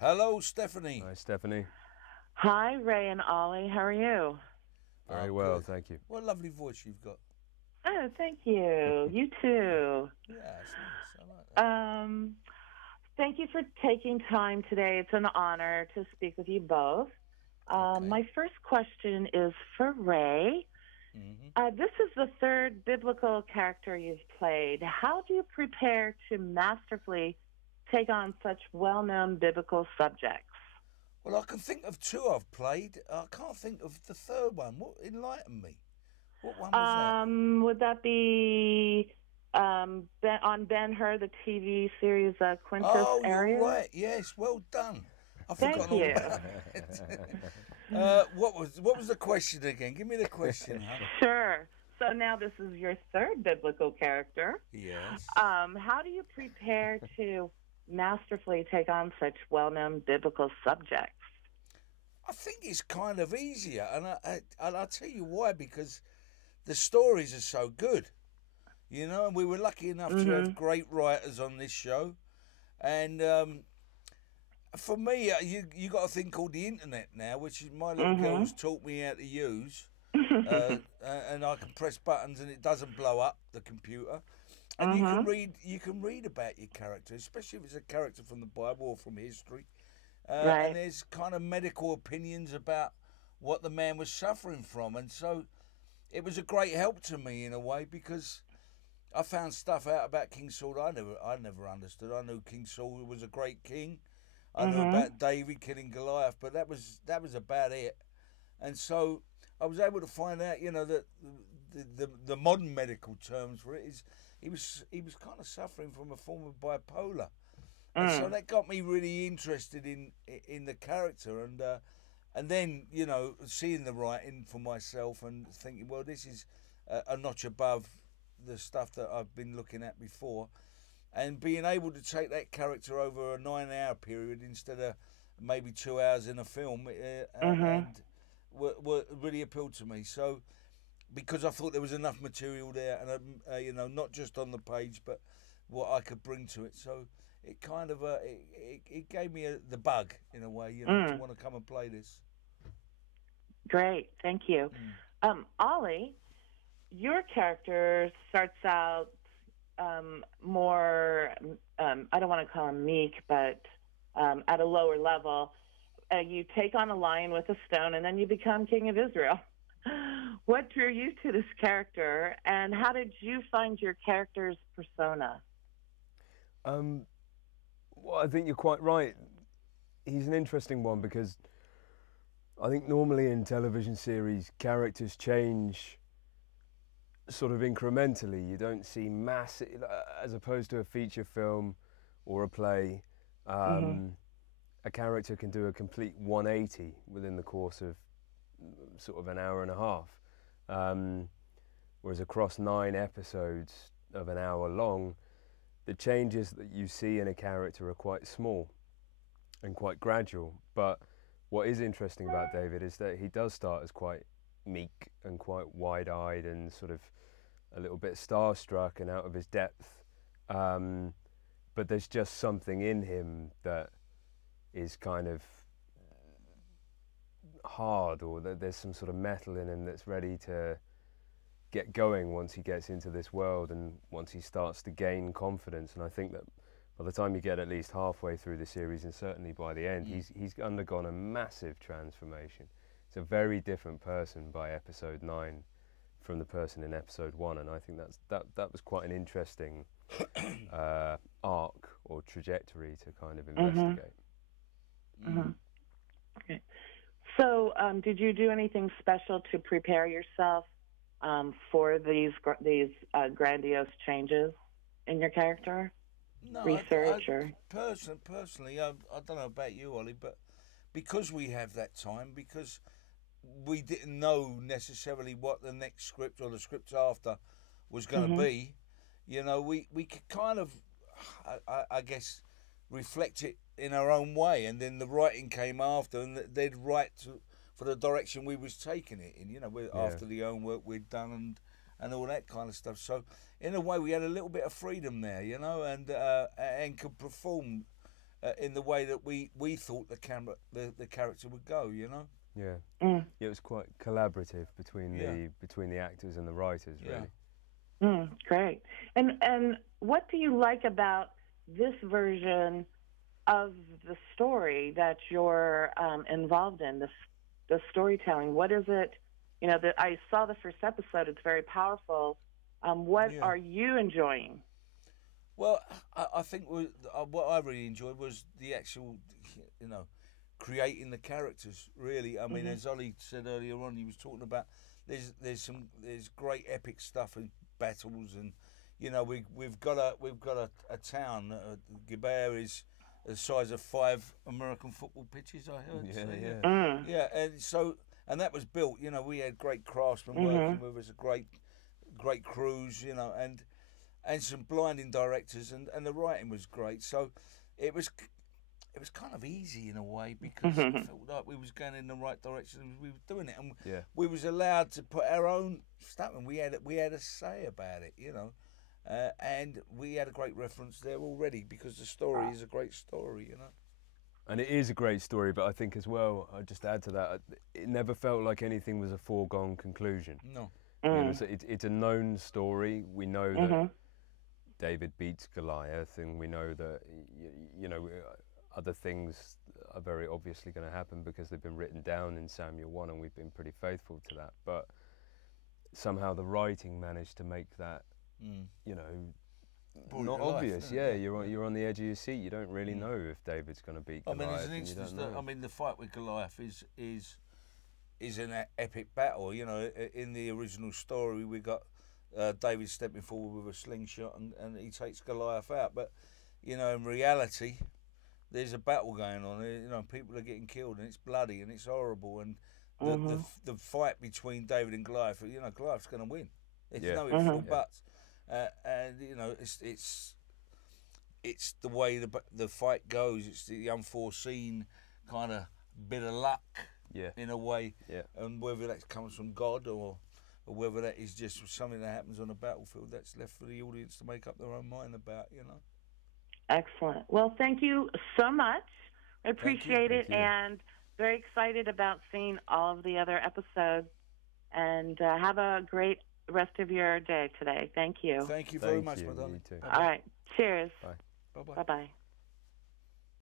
Hello, Stephanie. Hi, Stephanie. Hi, Ray and Ollie. How are you? Very well, Good. thank you. What a lovely voice you've got. Oh, thank you. You too. Yeah, it's nice. I like that. Thank you for taking time today. It's an honor to speak with you both. Okay. My first question is for Ray. This is the third biblical character you've played. How do you prepare to masterfully take on such well-known biblical subjects? Well, I can think of two I've played. I can't think of the third one. What enlighten me? What one was Would that be on Ben-Hur, the TV series Quintus that? Oh, Arius? you're right. Yes, well done. I've Thank forgotten all you. about it. What was the question again? Give me the question, huh? Sure. So now this is your third biblical character. Yes. How do you prepare to masterfully take on such well-known biblical subjects? I think it's kind of easier, and I'll tell you why, because the stories are so good, and we were lucky enough to have great writers on this show, and for me, you got a thing called the internet now, which is my little girl's taught me how to use, and I can press buttons and it doesn't blow up the computer, and you can read about your character, especially if it's a character from the Bible or from history. Right. And there's kind of medical opinions about what the man was suffering from. And so it was a great help to me in a way, because I found stuff out about King Saul I never understood. I knew King Saul was a great king. I knew about David killing Goliath, but that was about it. And so I was able to find out, that the modern medical terms for it is he was kind of suffering from a form of bipolar. And so that got me really interested in the character, and then seeing the writing for myself and thinking, well, this is a notch above the stuff that I've been looking at before, and being able to take that character over a 9-hour period instead of maybe 2 hours in a film, and really appealed to me. So because I thought there was enough material there, and not just on the page, but what I could bring to it. So it kind of it gave me the bug in a way, to want to come and play this. Great, thank you. Ollie, your character starts out more, I don't want to call him meek, but at a lower level. You take on a lion with a stone, and then you become king of Israel. What drew you to this character, and how did you find your character's persona? Well, I think you're quite right. He's an interesting one because I think normally in television series, characters change sort of incrementally. You don't see massive, as opposed to a feature film or a play, a character can do a complete 180 within the course of sort of an hour and a half. Whereas across 9 episodes of an hour long, the changes that you see in a character are quite small and quite gradual. But what is interesting about David is that he does start as quite meek and quite wide-eyed and sort of a little bit starstruck and out of his depth. But there's just something in him that is kind of hard, or that there's some sort of metal in him that's ready to get going once he gets into this world and once he starts to gain confidence. And I think that by the time you get at least halfway through the series, and certainly by the end, he's undergone a massive transformation. It's a very different person by episode 9 from the person in episode 1, and I think that was quite an interesting arc or trajectory to kind of investigate. Okay. So, did you do anything special to prepare yourself for these grandiose changes in your character? No, Research or personally, I don't know about you, Ollie, but because we have that time, because we didn't know necessarily what the next script or the script after was going to be, we could kind of, I guess, reflect it in our own way, and then the writing came after, and they'd write for the direction we was taking it in, after the own work we'd done and all that kind of stuff. So in a way, we had a little bit of freedom there, and could perform in the way that we thought the character would go, you know. Yeah. Mm. Yeah, it was quite collaborative between the actors and the writers, really. Great. And what do you like about this version of the story that you're involved in, the storytelling? What is it? You know, I saw the first episode. It's very powerful. What are you enjoying? Well, I think what I really enjoyed was the actual, you know, creating the characters. Really, I mean, as Ollie said earlier on, he was talking about there's great epic stuff and battles, and you know, we've got a town. Gibeah is the size of 5 American football pitches. I heard. Yeah, and that was built. You know, we had great craftsmen working with us, great crews. You know, and some blinding directors, and the writing was great. So it was kind of easy in a way, because it felt like we was going in the right direction and we were doing it, and we was allowed to put our own stuff, and we had a say about it, you know, and we had a great reference there already, because the story is a great story, you know. And it is a great story, but I think as well, I'd just add to that, it never felt like anything was a foregone conclusion. No. You know, so it's a known story. We know that David beats Goliath, and we know that, you know, other things are very obviously going to happen because they've been written down in Samuel 1, and we've been pretty faithful to that. But somehow the writing managed to make that, you know, not obvious. You're on the edge of your seat. You don't really know if David's going to beat Goliath. I mean, there's an instance that, the fight with Goliath is an epic battle. You know, in the original story, we got David stepping forward with a slingshot, and he takes Goliath out. But you know, in reality, there's a battle going on. You know, people are getting killed, and it's bloody and it's horrible. And the fight between David and Goliath, you know, Goliath's going to win. There's no ifs or buts. And you know, it's the way the fight goes. It's the unforeseen kind of bit of luck, in a way. And whether that comes from God or whether that is just something that happens on a battlefield, that's left for the audience to make up their own mind about, you know. Excellent. Well, thank you so much. I appreciate it, and very excited about seeing all of the other episodes. And have a great rest of your day today. Thank you. Thank you very much, my darling. You too. All right. Cheers. Bye. Bye-bye. Bye-bye.